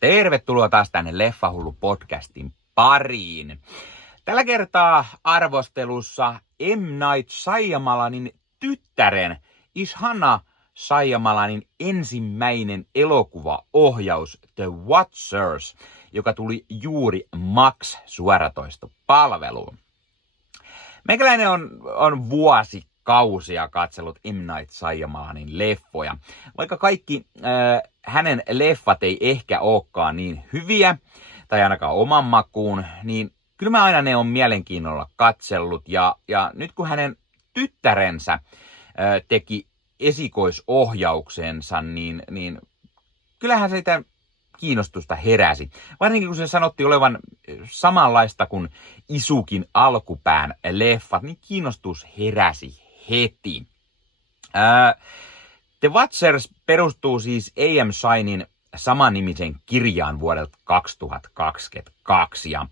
Tervetuloa taas tänne Leffahullu-podcastin pariin. Tällä kertaa arvostelussa M. Night Shyamalanin tyttären Ishana Shyamalanin ensimmäinen elokuvaohjaus The Watchers, joka tuli juuri Max-suoratoistopalveluun. Meikäläinen on vuosikausia katsellut M. Night Shyamalanin leffoja. Vaikka kaikki hänen leffat ei ehkä olekaan niin hyviä, tai ainakaan oman makuun, niin kyllä mä aina ne on mielenkiinnolla katsellut. Ja nyt kun hänen tyttärensä teki esikoisohjauksensa, niin kyllähän sitä kiinnostusta heräsi. Varsinkin kun se sanottiin olevan samanlaista kuin Isukin alkupään leffat, niin kiinnostus heräsi heti. The Watchers perustuu siis A.M. Shinin samannimisen kirjaan vuodelta 2022. Ja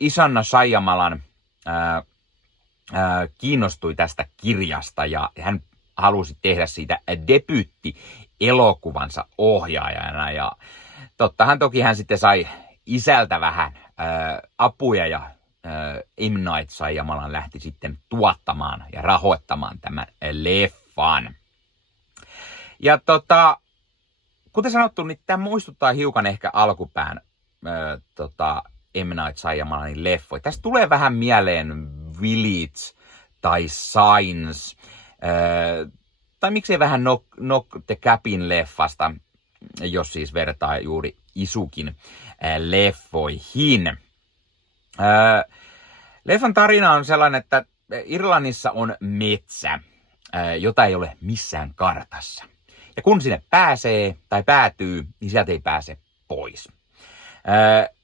Ishana Shyamalan kiinnostui tästä kirjasta ja hän halusi tehdä siitä debyytti-elokuvansa ohjaajana. Ja tottahan toki hän sitten sai isältä vähän apuja ja M. Night Shyamalan lähti sitten tuottamaan ja rahoittamaan tämän leffan. Ja kuten sanottu, niin tämä muistuttaa hiukan ehkä alkupään M. Night Shyamalanin leffoja. Tästä tulee vähän mieleen Village tai Signs, tai miksei vähän Knock the Cabin leffasta, jos siis vertaa juuri Isukin leffoihin. Leffan tarina on sellainen, että Irlannissa on metsä, jota ei ole missään kartassa. Ja kun sinne pääsee tai päätyy, niin sieltä ei pääse pois.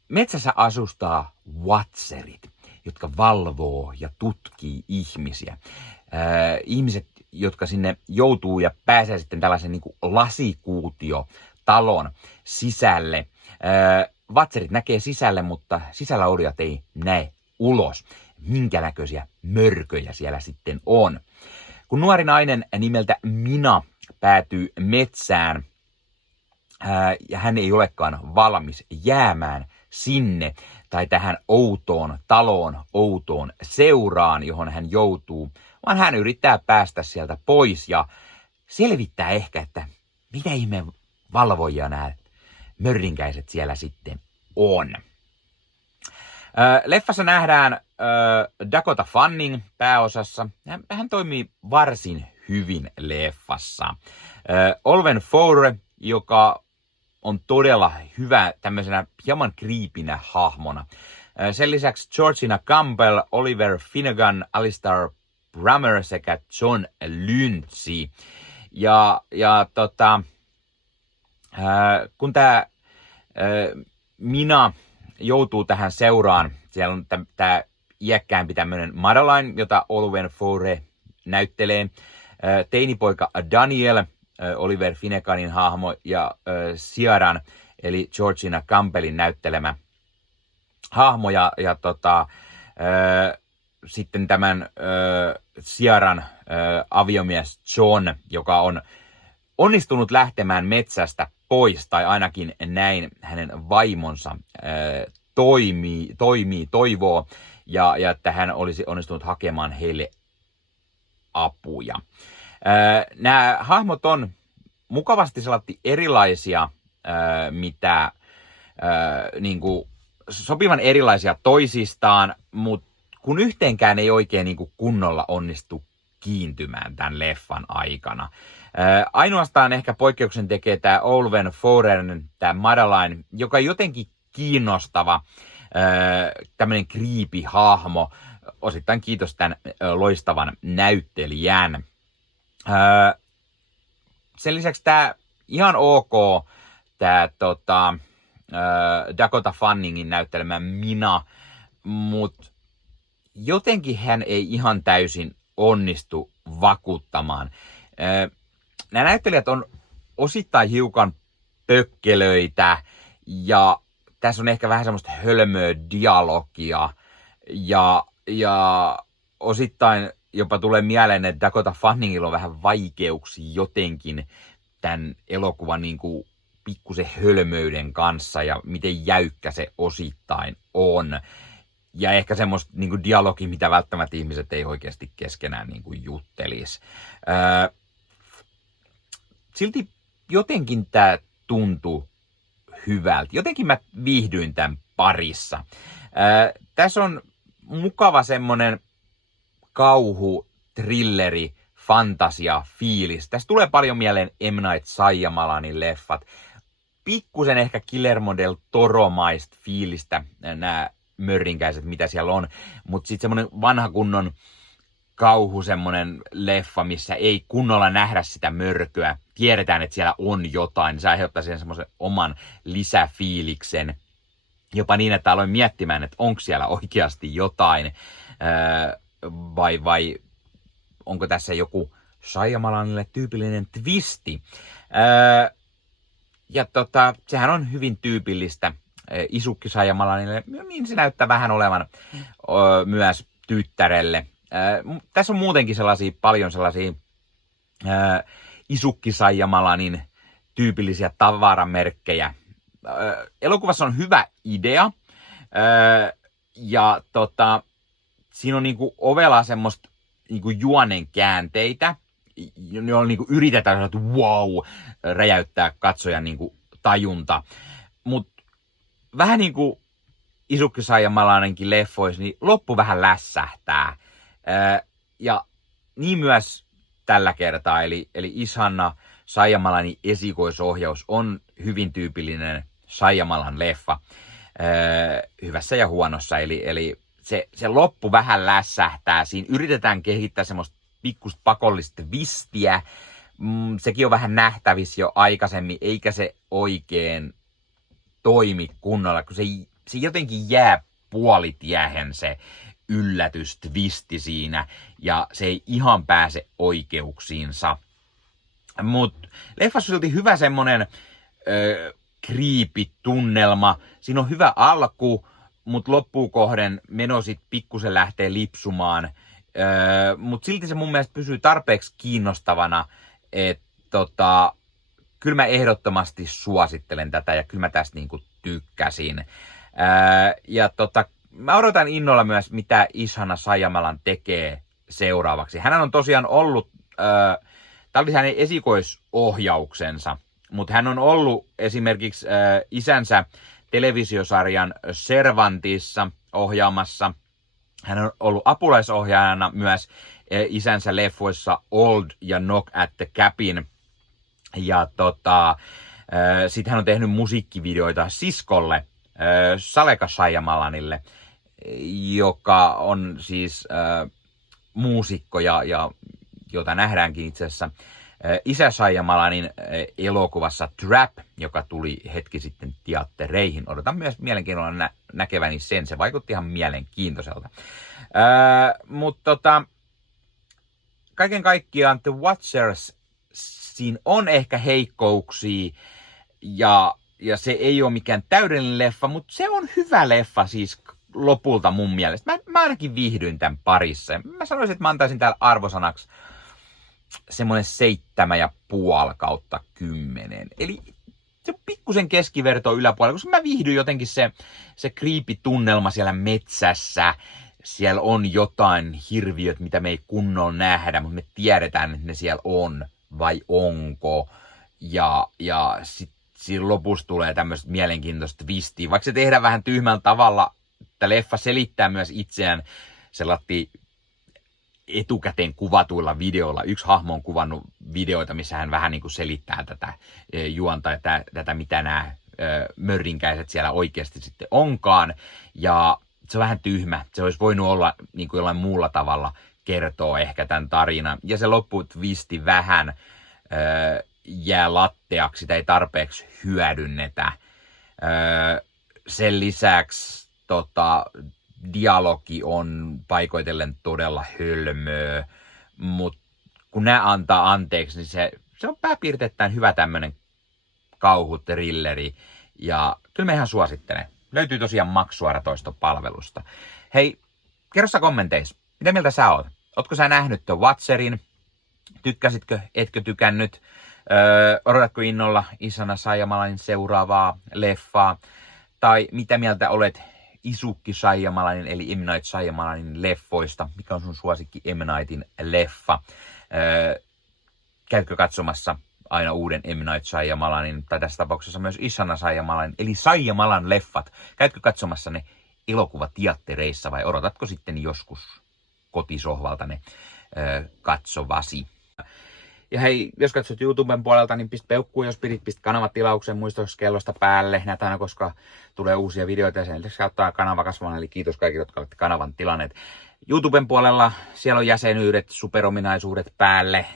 Metsässä asustaa watcherit, jotka valvoo ja tutkii ihmisiä. Ihmiset, jotka sinne joutuu ja pääsee sitten tällaisen niin kuin lasikuutiotalon sisälle. Watcherit näkee sisälle, mutta sisällä-olijat ei näe ulos. Minkä näköisiä mörköjä siellä sitten on. Kun nuori nainen nimeltä Mina päätyy metsään ja hän ei olekaan valmis jäämään sinne tai tähän outoon taloon, outoon seuraan, johon hän joutuu, vaan hän yrittää päästä sieltä pois ja selvittää ehkä, että mitä ihmeen valvojia nämä mörrinkäiset siellä sitten on. Leffassa nähdään Dakota Fanning pääosassa. Hän toimii varsin hyvin leffassa. Olwen Fouре, joka on todella hyvä tämmöisenä hieman creepinä hahmona. Sen lisäksi Georgina Campbell, Oliver Finnegan, Alistair Brammer sekä John Lynch. Kun tämä Mina joutuu tähän seuraan, siellä on tämä iäkkäämpi tämmöinen Madeline, jota Olwen Fouре näyttelee, teinipoika Daniel, Oliver Finneganin hahmo, ja Ciaran, eli Georgina Campbellin näyttelemä hahmo, ja sitten tämän Ciaran aviomies John, joka on onnistunut lähtemään metsästä pois, tai ainakin näin hänen vaimonsa toivoo, ja että hän olisi onnistunut hakemaan heille apuja. Nämä hahmot on mukavasti sellaisia erilaisia, mitä niinku, sopivan erilaisia toisistaan, mutta kun yhteenkään ei oikein niinku kunnolla onnistu kiintymään tämän leffan aikana. Ainoastaan ehkä poikkeuksen tekee tämä Olwen Fouren, tämä Madeline, joka on jotenkin kiinnostava, tämmöinen creepy-hahmo, osittain kiitos tämän loistavan näyttelijän. Sen lisäksi tämä ihan ok, tämä Dakota Fanningin näyttelemä Mina, mutta jotenkin hän ei ihan täysin onnistu vakuuttamaan. Nämä näyttelijät on osittain hiukan pökkelöitä ja tässä on ehkä vähän semmoista hölmöä dialogia ja osittain jopa tulee mieleen, että Dakota Fanningilla on vähän vaikeuksia jotenkin tämän elokuvan niin kuin pikkusen hölmöyden kanssa ja miten jäykkä se osittain on. Ja ehkä semmoista niin kuin dialogi, mitä välttämättä ihmiset ei oikeasti keskenään niin kuin juttelisi. Silti jotenkin tämä tuntui hyvältä. Jotenkin mä viihdyin tämän parissa. Tässä on mukava semmonen kauhu, thrilleri, fantasia, fiilis. Tässä tulee paljon mieleen M. Night Shyamalanin leffat. Pikkusen ehkä Guillermo del Toro-maista fiilistä nämä mörrinkäiset, mitä siellä on. Mutta sitten semmonen vanha kunnon kauhu, semmonen leffa, missä ei kunnolla nähdä sitä mörköä. Tiedetään, että siellä on jotain. Se aiheuttaa siihen semmoisen oman lisäfiiliksen. Jopa niin, että aloin miettimään, että onko siellä oikeasti jotain. Vai onko tässä joku Shyamalanille tyypillinen twisti. Ja sehän on hyvin tyypillistä isukki Shyamalanille. Niin se näyttää vähän olevan myös tyttärelle. Tässä on muutenkin paljon sellaisia isukki Shyamalanin tyypillisiä tavaramerkkejä. Elokuvassa on hyvä idea. Ja siinä on niinku ovela semmoista niinku juonen käänteitä, joilla niinku yritetään että räjäyttää katsojan niinku tajunta. Mut vähän niinku isukki Shyamalanenkin leffoissa, niin loppu vähän lässähtää. Ja niin myös tällä kertaa, eli Ishanna Shyamalanin esikoisohjaus on hyvin tyypillinen Shyamalan leffa, hyvässä ja huonossa, eli se loppu vähän lässähtää, siinä yritetään kehittää semmoista pikkusta pakollista twistiä, sekin on vähän nähtävissä jo aikaisemmin, eikä se oikein toimi kunnolla, kun se jotenkin jää puolitiehen se yllätystwisti siinä, ja se ei ihan pääse oikeuksiinsa. Mut leffassa on silti hyvä semmonen creepy-tunnelma. Siinä on hyvä alku, mut loppuun kohden meno sit pikkusen lähtee lipsumaan. Mut silti se mun mielestä pysyy tarpeeksi kiinnostavana, että kyllä mä ehdottomasti suosittelen tätä ja kyllä mä tästä niinku tykkäsin. Ja mä odotan innolla myös, mitä Ishanna Shyamalan tekee seuraavaksi. Hän on tosiaan ollut, tämä oli hänen esikoisohjauksensa, mutta hän on ollut esimerkiksi isänsä televisiosarjan Servantissa ohjaamassa. Hän on ollut apulaisohjaajana myös isänsä leffoissa Old ja Knock at the Cabin. Ja sitten hän on tehnyt musiikkivideoita siskolle, Saleka Shyamalanille, joka on siis muusikko ja jota nähdäänkin itse asiassa isä Shyamalanin elokuvassa Trap, joka tuli hetki sitten teattereihin. Odotan myös mielenkiinnolla näkeväni sen. Se vaikutti ihan mielenkiintoiselta. Mutta kaiken kaikkiaan The Watchers, siinä on ehkä heikkouksia ja se ei ole mikään täydellinen leffa, mutta se on hyvä leffa siis lopulta mun mielestä. Mä ainakin viihdyin tämän parissa. Mä sanoisin, että mä antaisin täällä arvosanaksi semmoinen 7,5/10. Eli se on pikkusen keskiverto yläpuolella, koska mä viihdyin jotenkin se creepy-tunnelma siellä metsässä. Siellä on jotain hirviöt, mitä me ei kunnolla nähdä, mutta me tiedetään, että ne siellä on vai onko. Ja sitten siinä lopussa tulee tämmöistä mielenkiintoista twistiä. Vaikka se tehdään vähän tyhmällä tavalla, että leffa selittää myös itseään sellaisia etukäteen kuvatuilla videoilla. Yksi hahmo on kuvannut videoita, missä hän vähän niin kuin selittää tätä juonta ja tätä, mitä nämä mörrinkäiset siellä oikeasti sitten onkaan. Ja se on vähän tyhmä. Se olisi voinut olla niin kuin jollain muulla tavalla kertoo ehkä tämän tarinan. Ja se lopputwisti vähän jää latteaksi, sitä ei tarpeeksi hyödynnetä. Sen lisäksi dialogi on paikoitellen todella hölmöä, mutta kun nämä antaa anteeksi, niin se on pääpiirteittäin hyvä tämmönen kauhutrilleri. Ja kyllä mä ihan suosittelen. Löytyy tosiaan maksuaratoistopalvelusta. Hei, kerro sä kommenteissa, mitä mieltä sä oot? Ootko sä nähnyt The Watcherin? Tykkäsitkö, etkö tykännyt? Odotatko innolla Isana Shyamalanin seuraavaa leffaa? Tai mitä mieltä olet Isukki Shyamalanin eli M. Night Shyamalanin leffoista? Mikä on sun suosikki M. Nightin leffa? Käytkö katsomassa aina uuden M. Night Shyamalanin, tai tässä tapauksessa myös Isana Shyamalanin, eli Shyamalan leffat? Käytkö katsomassa ne elokuvateattereissa vai odotatko sitten joskus kotisohvalta ne katsovasi? Ja hei, jos katsot YouTuben puolelta, niin pistä peukkuu, jos pist kanavatilauksen muistokellosta päälle. Näitä aina, koska tulee uusia videoita ja sen lisäksi auttaa kanava kasvamaan. Eli kiitos kaikille, jotka olette kanavan tilanneet. YouTuben puolella siellä on jäsenyydet, superominaisuudet päälle.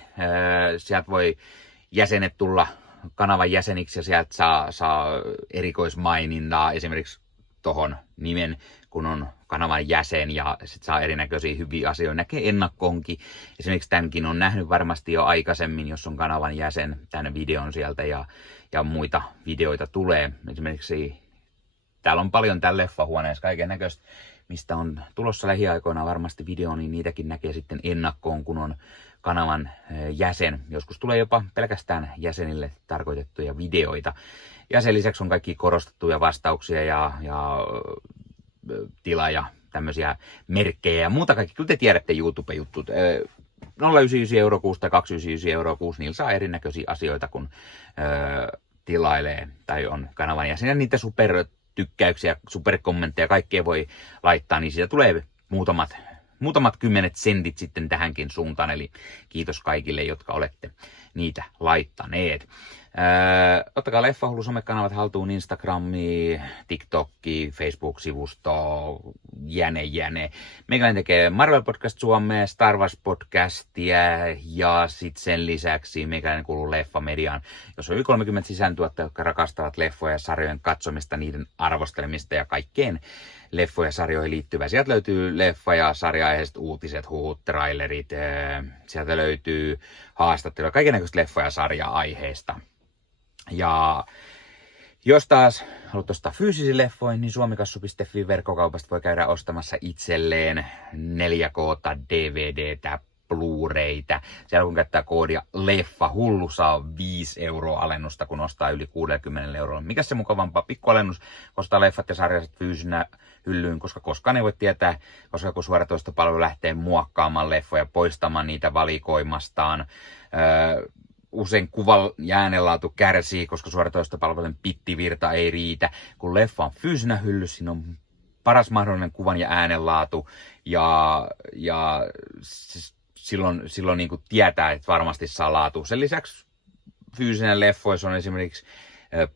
Sieltä voi jäsenet tulla kanavan jäseniksi ja sieltä saa erikoismainintaa esimerkiksi tohon nimen, kun on kanavan jäsen, ja sit saa erinäköisiä hyviä asioita, näkee ennakkoonkin. Esimerkiksi tämänkin on nähnyt varmasti jo aikaisemmin, jos on kanavan jäsen, tämän videon sieltä, ja muita videoita tulee. Esimerkiksi täällä on paljon täällä leffahuoneessa kaiken näköistä, mistä on tulossa lähiaikoina varmasti video, niin niitäkin näkee sitten ennakkoon, kun on kanavan jäsen. Joskus tulee jopa pelkästään jäsenille tarkoitettuja videoita. Ja sen lisäksi on kaikki korostettuja vastauksia ja tila ja tämmöisiä merkkejä ja muuta kaikki. Kyllä te tiedätte YouTube-juttut. 099 € kuussa tai 299 € kuussa, niillä saa erinäköisiä asioita, kun tilailee tai on kanavan jäsen. Ja niitä supertykkäyksiä, superkommentteja, kaikkea voi laittaa, niin siitä tulee muutamat kymmenet sentit sitten tähänkin suuntaan. Eli kiitos kaikille, jotka olette niitä laittaneet. Ottakaa Leffahullu somekanavat haltuun, Instagrami, TikTokki, Facebook-sivusto, jäne. Meikäläinen tekee Marvel Podcast Suomea, Star Wars Podcastia ja sitten sen lisäksi meikäläinen kuuluu Leffamediaan, jos on yli 30 sisältöä, jotka rakastavat leffoja ja sarjojen katsomista, niiden arvostelemista ja kaikkeen leffoja ja sarjoihin liittyvää. Sieltä löytyy leffa- ja sarja-aiheiset uutiset, huhut, trailerit, sieltä löytyy haastatteluja, kaikennäköistä leffa- ja sarja-aiheesta. Ja jos taas haluat ostaa fyysisiä leffoja, niin suomikassu.fi verkkokaupasta voi käydä ostamassa itselleen 4K DVDtä, Blu-raytä. Siellä kun käyttää koodia Leffahullu, saa 5 € alennusta, kun ostaa yli 60 €. Mikä se mukavampaa? Pikkualennus, ostaa leffat ja sarjaiset fyysinä hyllyyn, koska koskaan ei voi tietää, koska kun suoratoistopalvelu lähtee muokkaamaan leffoja, poistamaan niitä valikoimastaan. Usein kuvan ja äänenlaatu kärsii, koska suoratoistopalvelun pittivirta ei riitä. Kun leffa on fyysinä hyllyssä, siinä on paras mahdollinen kuvan ja äänenlaatu, ja silloin niin kuin tietää, että varmasti saa laatu. Sen lisäksi fyysinen leffoissa on esimerkiksi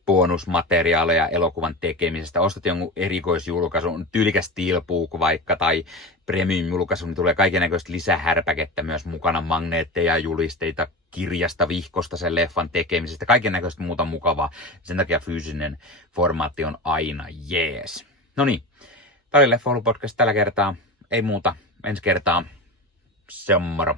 bonusmateriaaleja elokuvan tekemisestä. Ostat jonkun erikoisjulkaisun, tyylikäs steelbook vaikka, tai premium-julkaisu, niin tulee kaikennäköistä lisähärpäkettä myös mukana, magneetteja, julisteita, kirjasta, vihkosta sen leffan tekemisestä, kaikennäköistä muuta mukavaa. Sen takia fyysinen formaatti on aina jees. No niin, tää oli Leffahullu podcast tällä kertaa. Ei muuta, ensi kertaa. Se on moro.